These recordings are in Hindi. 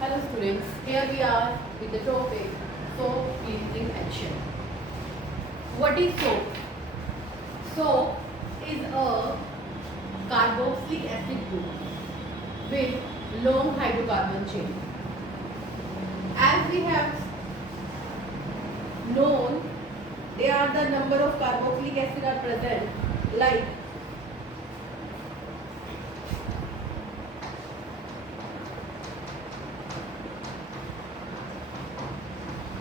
Hello students, here we are with the topic soap cleansing action. What is soap? Soap is a carboxylic acid group with long hydrocarbon chain. As we have known, there are the number of carboxylic acid are present like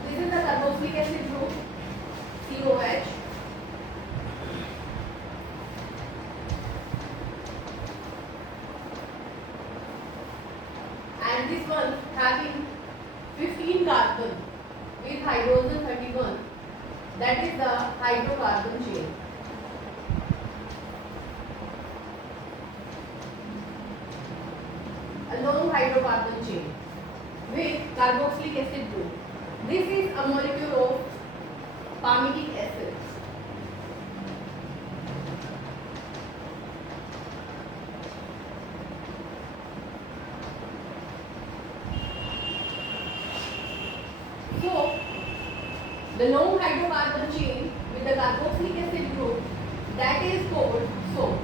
this is the carboxylic acid group COH. And this one having 15 carbon with hydrogen 31, that is the hydrocarbon chain. A long hydrocarbon chain with carboxylic acid group. This is a molecule of palmitic acid. So, the long hydrocarbon chain with the carboxylic acid group, that is called soap.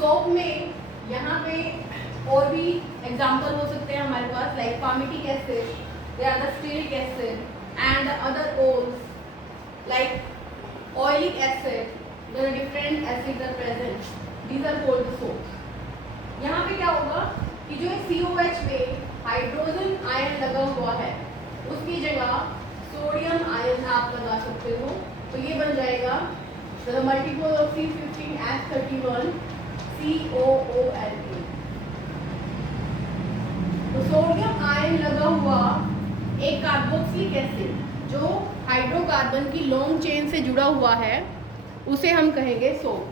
Soap में यहाँ पे और भी एग्जाम्पल हो सकते हैं हमारे पास like palmitic acid, there are the stearic acid and other oils like oilic acid. There are different acids are present. These are called the soaps. यहाँ पे क्या होगा कि जो COH में हाइड्रोजन आयन लगा हुआ है उसकी जगह सोडियम आयन आप लगा सकते हो, तो ये बन जाएगा the multiple of C15H31 COONA. तो सोडियम आयन लगा हुआ एक कार्बोक्सिलिक एसिड जो हाइड्रोकार्बन की लॉन्ग चेन से जुड़ा हुआ है उसे हम कहेंगे सोप.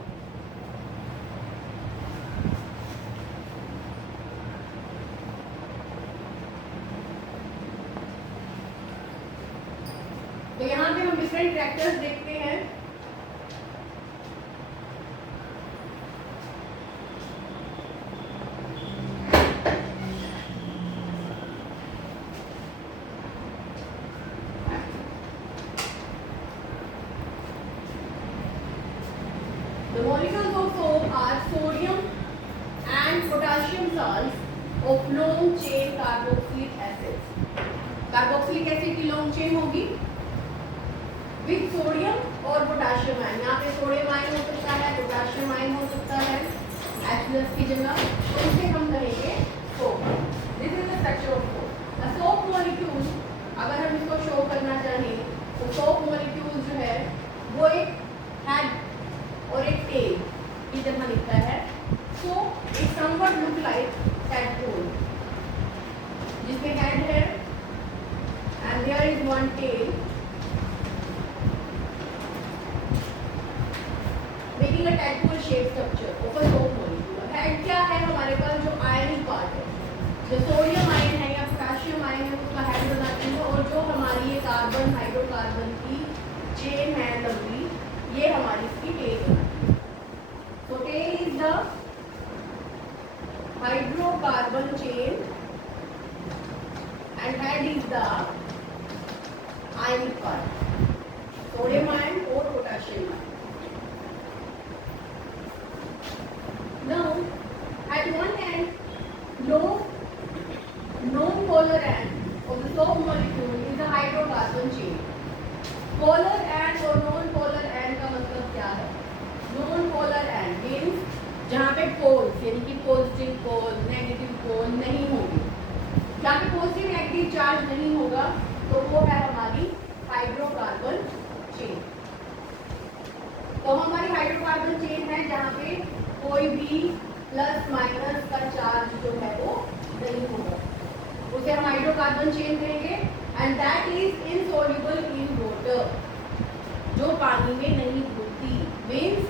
तो यहाँ पे हम डिफरेंट ट्रैक्टर्स देखते हैं. The molecules of soap are sodium and potassium salts of long chain carboxylic acids. Carboxylic acid की लॉन्ग चेन होगी विथ सोडियम और पोटाशियम आयन. यहाँ पे सोडियम आयन हो सकता है, पोटाशियम आयन हो सकता है H+ की जगह, तो इसे हम कहेंगे soap. This is the structure of soap. A soap molecule अगर हम इसको शो करना चाहें तो सोप मॉलिक्यूल जो है वो एक हेड और एक टेल की तरह दिखता है. So it somewhat look like tadpole जिसमें हेड है and there is one tail making a tadpole shaped structure of a soap molecule. Head क्या है हमारे पास जो आयनिक पार्ट है, जो सोडियम आयन है या पोटेशियम आयन है उसका हेड बनाते हैं, और जो हमारी ये कार्बन हाइड्रोकार्बन की चेन है लंबी, ये हमारी इसकी टेल बनाती है. तो tail is the hydrocarbon chain and head is the ionic part, sodium ion or potassium ion. Now at one end, non-polar end of the soap molecule is the hydrocarbon chain. Polar end और non-polar end का मतलब क्या है? Non-polar end means जहाँ पे poles यानी कि पॉजिटिव पोल नेगेटिव पोल नहीं होंगे. जहाँ पे पॉजिटिव नेगेटिव चार्ज नहीं होगा तो वो है हमारी हाइड्रोकार्बन चेन. तो हमारी हाइड्रोकार्बन चेन है जहाँ पे कोई भी प्लस माइनस का चार्ज जो है वो नहीं होगा, उसे हम हाइड्रोकार्बन चेन कहेंगे. And that is insoluble in water, जो पानी में नहीं घुलती. मीन्स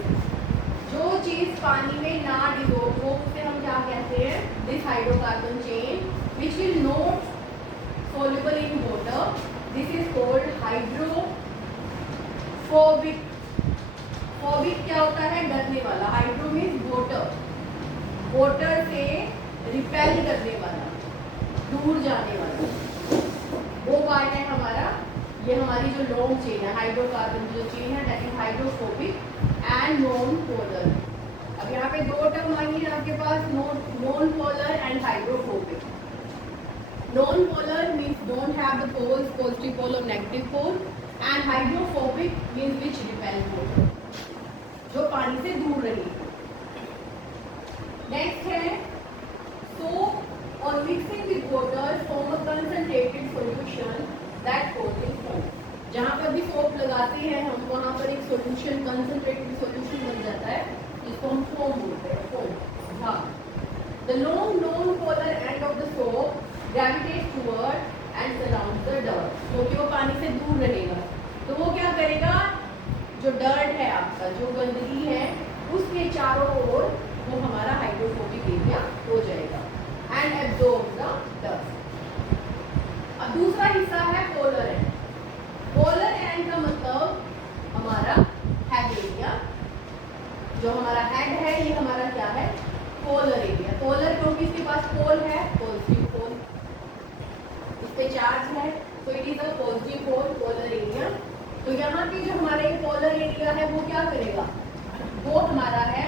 जो चीज पानी में ना डिसोल्व हो उसे हम क्या कहते हैं? This hydrocarbon chain which will not soluble in water, this is called hydrophobic. Phobic क्या होता है? डरने वाला. हाइड्रो मीन्स वाटर, वाटर से रिपेल करने वाला. दूर जाने वाला, वो पार्ट है हमारा, ये हमारी जो लॉन्ग चेन है, हाइड्रोकार्बन की जो चेन है that is hydrophobic and non polar. अब यहाँ पे दो टर्म आई है आपके पास, non polar and hydrophobic. Non polar means don't have the poles, positive pole और negative pole, and hydrophobic means which repel pole, जो पानी से दूर रही। नेक्स्ट है सोप और mixing with water form a concentrated solution that causes foam. जहाँ पर भी सोप लगाते हैं हम, वहाँ पर एक सॉल्यूशन, कंसंट्रेटेड सॉल्यूशन बन जाता है, जिसको हम फोम बोलते हैं, फोम। हाँ, the long non polar end of the soap gravitates toward and surrounds the dirt, क्योंकि वो पानी से दूर रहेगा तो वो क्या करेगा, जो डर्ट है आपका, जो गंदगी है, उसके चारों ओर वो हमारा हाइड्रोफोबिक एरिया हो जाएगा एंड एब्जॉर्ब द डस्ट। अब दूसरा हिस्सा है पोलर एंड। पोलर एंड का मतलब हमारा हेड एरिया, जो हमारा हेड है ये हमारा क्या है, पोलर एरिया। पोलर क्योंकि इसके पास पोल है, पॉजिटिव पोल, इस पे चार्ज है, तो it is a positive pole, polar area. तो यहाँ पे जो हमारे पोलर एरिया है वो क्या करेगा, वो हमारा है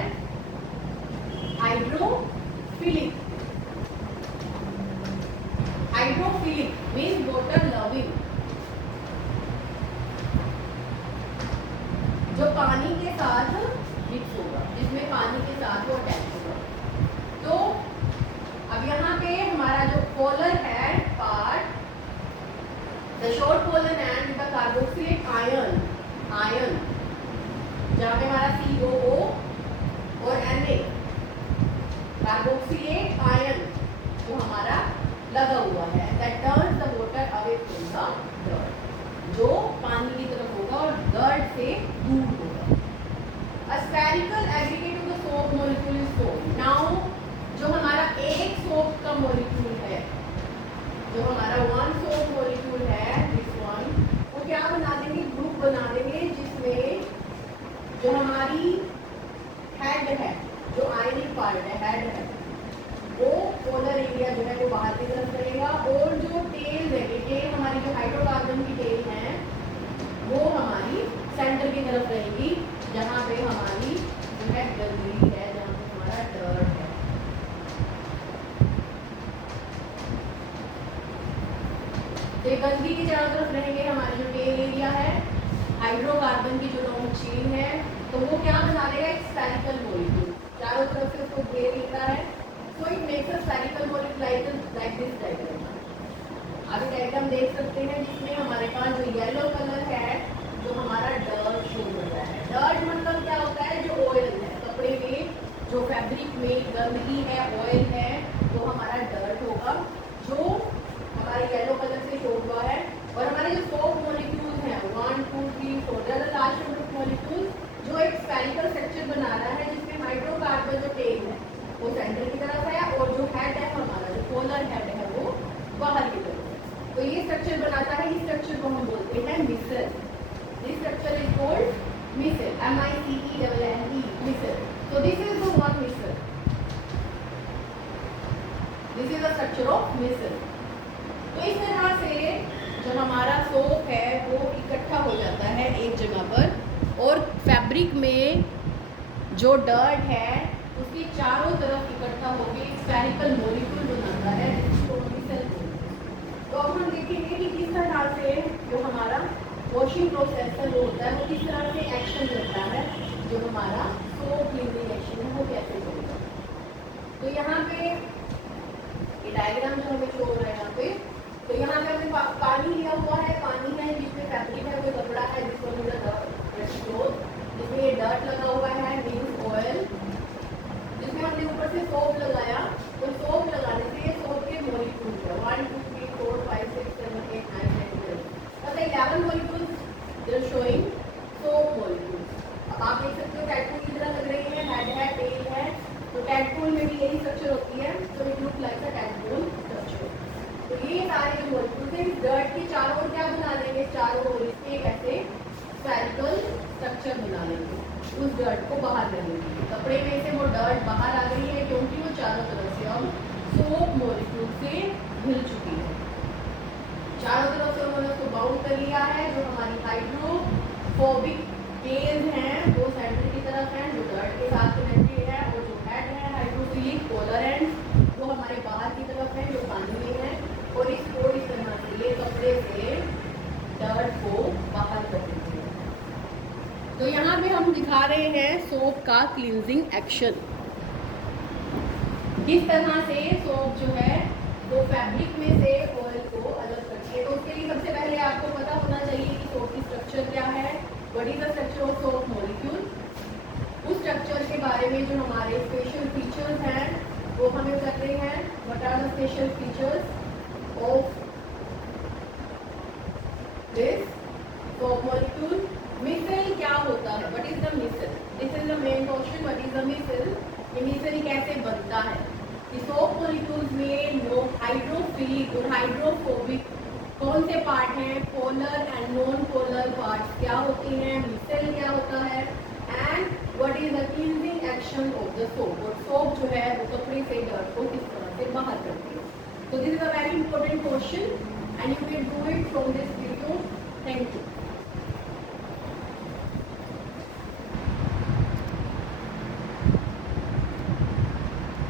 hydrophilic. Hydrophilic means water loving, जो पानी के साथ मिक्स होगा, जिसमें पानी के साथ वो अटैच होगा। तो अब यहाँ पे हमारा जो पोलर है part, the short polar and with the carboxylate ion, ion जहाँ पे हमारा COO और Na, कार्बोक्सिलेट आयन जो हमारा लगा हुआ है, that turns the water away from the dirt, जो पानी की तरफ होगा और डर्ट से दूर होगा। A spherical aggregate of the soap molecule is formed. Now जो हमारा एक सोप का मॉलिक्यूल है, जो हमारा वन सोप मॉलिक्यूल है, दिस वन, वो क्या बना देंगे, ग्रुप बना देंगे, जिसमें जो हमारी हेड है, जो आयनिक पार्ट है, हेड है, वो पोलर एरिया जो है वो बाहर की तरफ रहेगा, और जो टेल रहेगी, टेल हमारी जो हाइड्रोकार्बन की टेल है वो हमारी सेंटर की तरफ रहेगी, जहाँ पे हमारी जो है गंदगी है, जहाँ पे हमारा डर्ट है। तो गंदगी की चारों तरफ रहेंगे हमारी जो टेल एरिया है, हाइड्रोकार्बन की जो लॉन्ग चेन है, तो वो क्या बना देगा, एक स्फेरिकल मॉलिक्यूल, चारों तरफ से उसको घेर लेता है। So it makes a spherical molecule like this diagram. अभी डायग्राम देख सकते हैं, जिसमें हमारे पास जो येलो कलर है, जो हमारा डर्ट शो हो रहा है। डर्ट मतलब क्या होता है, जो ऑयल है, कपड़े में जो फैब्रिक में गंदगी है, ऑयल है, वो हमारा डर्ट होगा, जो हमारे येलो कलर से शो हुआ है। और हमारे जो सोप मॉलिक्यूल हैं 1 2 3 4 ज़्यादा लास्ट ऑफ मॉलिक्यूल, जो एक स्फेरिकल स्ट्रक्चर बना रहा है, जिसमें हाइड्रोकार्बन जो टेल है वो सेंटर की तरफ है, और जो हेड है हमारा, जो पोलर हेड है, वो बाहर की तरफ है। तो ये स्ट्रक्चर बनाता है, इस स्ट्रक्चर को हम बोलते हैं micelle. This structure is called micelle, MICELLE, micelle. So this is the one missile. This is the structure of missile. तो इस तरह से जो हमारा सोप है वो इकट्ठा हो जाता है एक जगह पर, और फैब्रिक में जो डर्ट है उसके चारों तरफ इकट्ठा होकर एक स्फेरिकल मॉलिक्यूल बनाता है, जिसको मिसल बोलते हैं। तो अब हम देखेंगे कि किस तरह से जो हमारा वॉशिंग प्रोसेसर होता है वो किस तरह से एक्शन करता है, जो हमारा सोप क्लीनिंग एक्शन है वो कैसे करेगा। तो यहाँ पे ये डायग्राम जो हमें शो हो रहा है यहाँ पे, तो यहाँ पे हमने पानी लिया हुआ है, पानी है जिसमें फैब्रिक है, कोई कपड़ा है जिसको जिसमें ये डर्ट लगा हुआ है, मीन्स ऑयल, जिसमें हमने ऊपर से सोप लगाया। तो सोप लगाने से ये सोप के मॉलिक्यूल है 1 2 3 4 5 6 7 8 9 10 11, मतलब 11 molecules they are showing soap molecules. अब आप देख सकते हो टैडपूल की तरह लग रही है, हेड है, टेल है, तो टैडपूल में भी यही स्ट्रक्चर होती है, तो it look like a tadpole structure. तो ये सारे जो मॉलिक्यूल्स हैं डर्ट के चारों ओर क्या बना लेंगे, चारों ओर इसके एक ऐसे स्फेरिकल स्ट्रक्चर बना लेंगे, उस डर्ट को बाहर कर लेंगे। कपड़े में से वो डर्ट बाहर आ गई है, क्योंकि वो चारों तरफ से हम सोप मॉलिक्यूल से घिल चुकी है। चारों तरफ से उन्होंने उसको बाउंड कर लिया है। जो हमारी हाइड्रोफोबिक टेल्स हैं वो सेंटर की तरफ हैं, जो ब्लड के साथ कनेक्टेड है, और जो हेड है हाइड्रोफिलिक पोलर एंड वो हमारे बाहर की तरफ है, जो पानी में है। और इसको इस तरह से ये कपड़े से डर्ट को बाहर कर देते हैं। तो यहाँ पे हम दिखा रहे हैं सोप का क्लींजिंग एक्शन, किस तरह से सोप जो है वो फैब्रिक में से ऑयल को अलग करती है। तो उसके लिए सबसे पहले आपको पता होना चाहिए कि सोप की स्ट्रक्चर क्या है, what is the structure of soap molecule. उस स्ट्रक्चर के बारे में जो हमारे स्पेशल फीचर्स हैं वो हमें करते हैं। What are the special features of this soap molecule. Micelle क्या होता है, what is the micelle, this is the main question, what is the micelle. ये मिसल कैसे बनता है। सोप मॉलिक्यूल्स में नो हाइड्रोफिलिक और हाइड्रोफोबिक कौन से पार्ट हैं, polar and non polar parts क्या होती हैं, मिसल क्या होता है, and what is the cleansing action of the soap. और सोप जो है वो कपड़े से डर्ट को किस तरह से बाहर करती है। तो this is a very important question and you can do it from this video. Thank you.